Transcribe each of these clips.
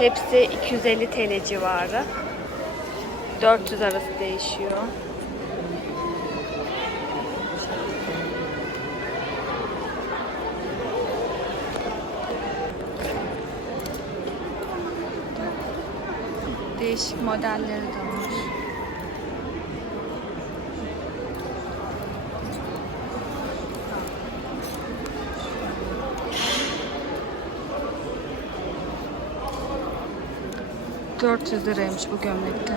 Hepsi 250 TL civarı. 400 arası değişiyor. Değişik modelleri de var. ...400 liraymış bu gömlekte.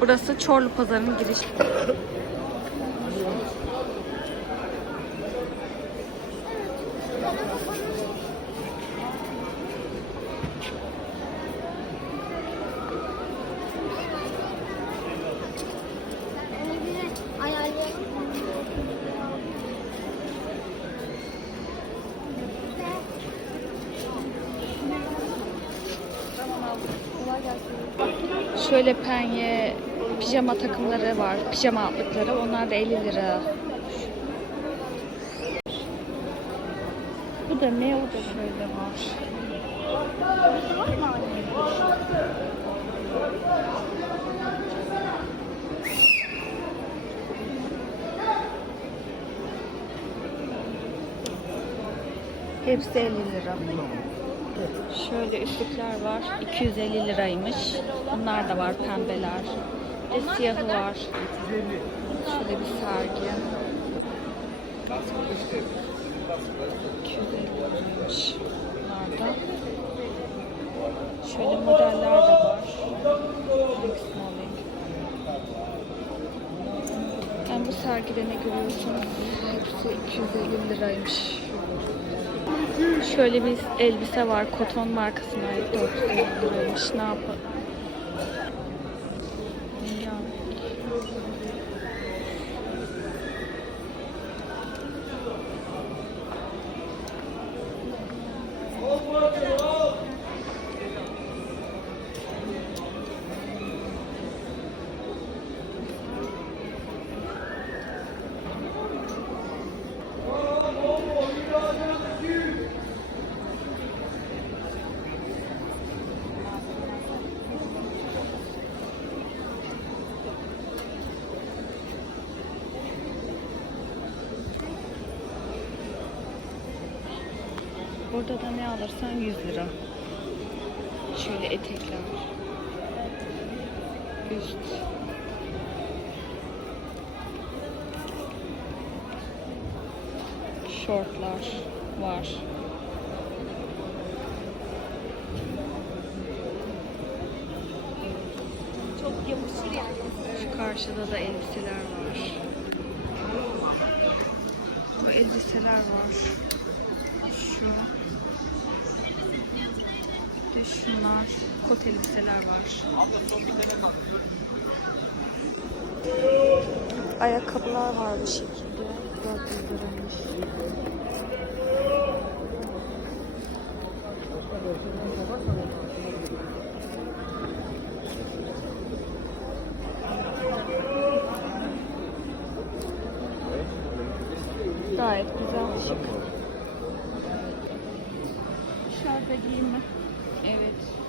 Burası Çorlu Pazarı'nın giriş. Şöyle penye pijama takımları var. Pijama altlıkları. Onlar da 50 lira. Bu da ne? O da şöyle var. Hepsi 50 lira. Şöyle üstlükler var. 250 liraymış. Bunlar da var pembeler. Bir de siyahı var. Şöyle bir sergi. 250 liraymış. Bunlar da. Şöyle modeller de var. Yani bu sergide ne görüyorsunuz? Hepsi 250 liraymış. Şöyle bir elbise var. Koton markasına ait 400 liraymış. Ne yapalım? Burada da ne alırsan 100 lira. Şöyle etekler. Üst. Şortlar var. Çok yapışır yani. Şu karşıda da elbiseler var. Bu elbiseler var. Şu. De şunlar. Kot elbiseler var. Ayakkabılar var bu şekilde. 400 liraymış. Gayet güzel şık. Dışarıda giyinme. Evet.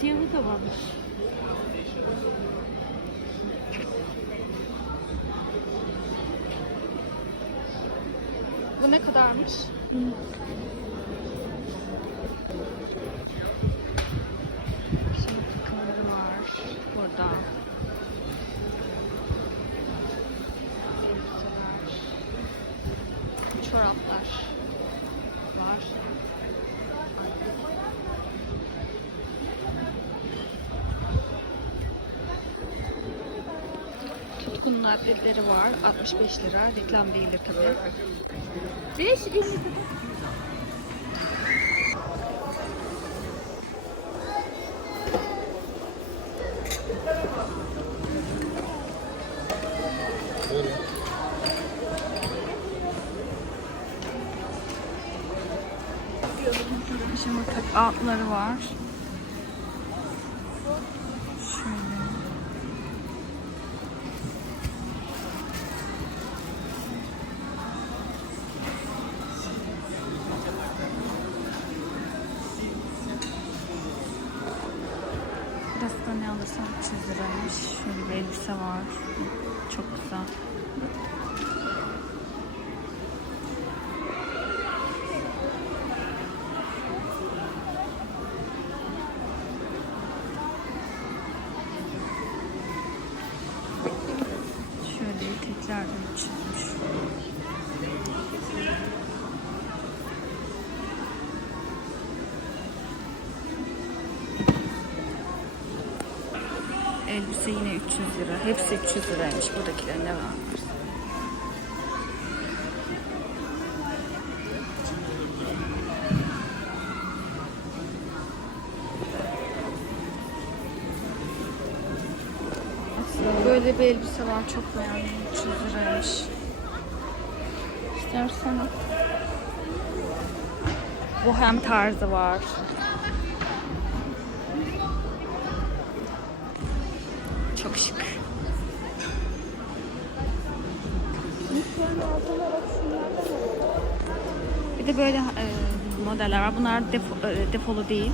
Siyahı da varmış. Bu ne kadarmış? Şimdi takımları var burada. Elbiseler. Çoraplar var. Adetleri var. 65 lira. Reklam değildir tabii. Beş elli Şimdi tak altları var. Liraymış. Şöyle bir elbise var. Çok güzel. Elbise yine 300 lira. Hepsi 300 liraymış. Buradakiler ne var? Böyle bir elbise var. Çok beğendim. 300 liraymış. İstersen. Bohem tarzı var. Çok şık. Bir de böyle e, modeller var. Bunlar defo- e, defolu değil.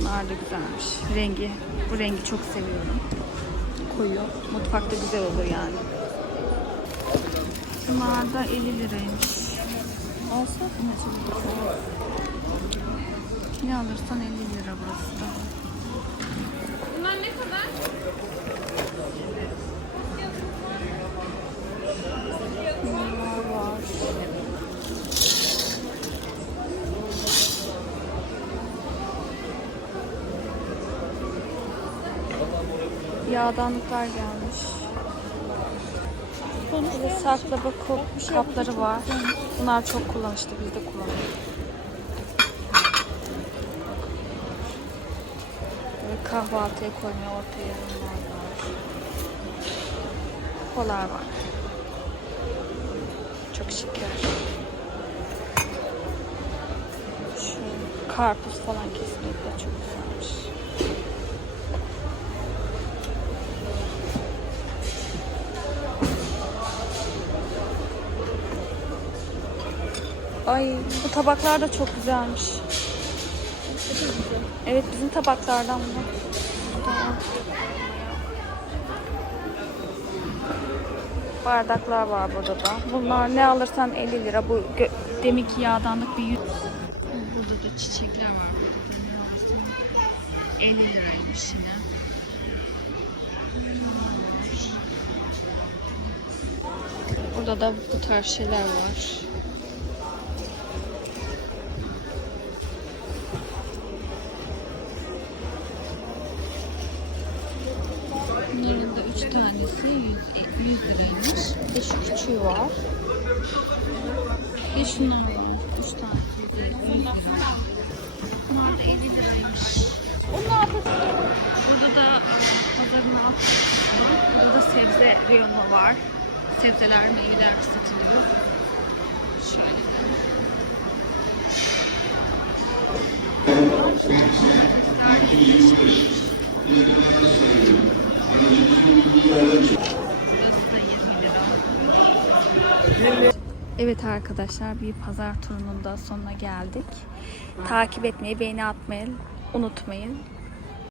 Bunlar da güzelmiş. Rengi, bu rengi çok seviyorum. Koyu. Mutfakta güzel olur yani. Bunlar da 50 liraymış. Alsak mı? Ne alırsan 50 lira burası da. Bunlar ne kadar? Bunlar var. Yağdanlıklar gelmiş. Böyle saklama kop- kapları var. Bunlar çok kullanışlı. Biz de kullanıyoruz. Böyle kahvaltıya koymaya ortaya bunlar var. Kolar var. Çok şeker. Şu karpuz falan kesinlikle çok güzelmiş. Ay bu tabaklar da çok güzelmiş. Evet bizim tabaklardan bu. Tamam. Bardaklar var burada da. Bunlar ne alırsan 50 lira. Bu deminki yağdanlık bir yüz. Burada da çiçekler var. Burada da ne alırsan 50 liraymış yine. Burada da bu tarz şeyler var. Bir de şu küçüğü var. Bir şundan alalım. 3 tanesi 100 lira. 100 lira. Bunlar da 50 liraymış. Burada da e, pazarın alt kısmı. Burada da sebze reyonu var. Sebzeler, meyveler satılıyor. Şöyle. Burası da 20 lira. Evet arkadaşlar bir pazar turunun da sonuna geldik. Takip etmeyi, beğeni atmayı unutmayın.